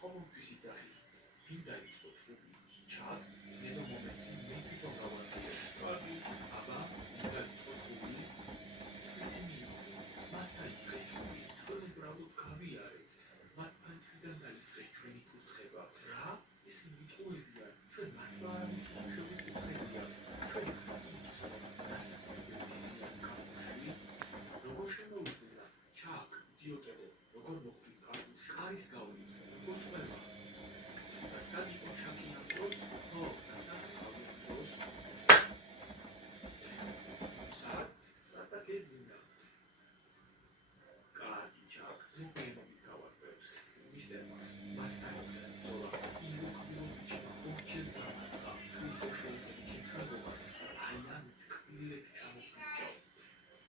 ყოველთვის იძახის, ვინ დაიწყო ჯგუფი? ჩაკ, ნენო მომეცი, მე თვითონ გავარკვიე. კარგი, აბა, ვინ დაიწყო ჯგუფი? ისინი იყვნენ, მათ დაიწყეს ჯგუფი, ჩვენ უბრალოდ გავიარეთ. მათ ფანჯრიდან დაიწყეს ჩვენი კურთხება. რა? ისინი იტყუებიან, ჩვენ მართლა არავისთვის შეგვიკურთხებია. ჩვენი ხასიათის დასაქმებელია კამპუსში. როგორ შემოვიდნენ? ჩაკ, იდიოტებო, როგორ მოხვდით კამპუსში? ხარის გავლით, როგორ წვევა? და სად იყო შაკინას დროს? ხო, და სად?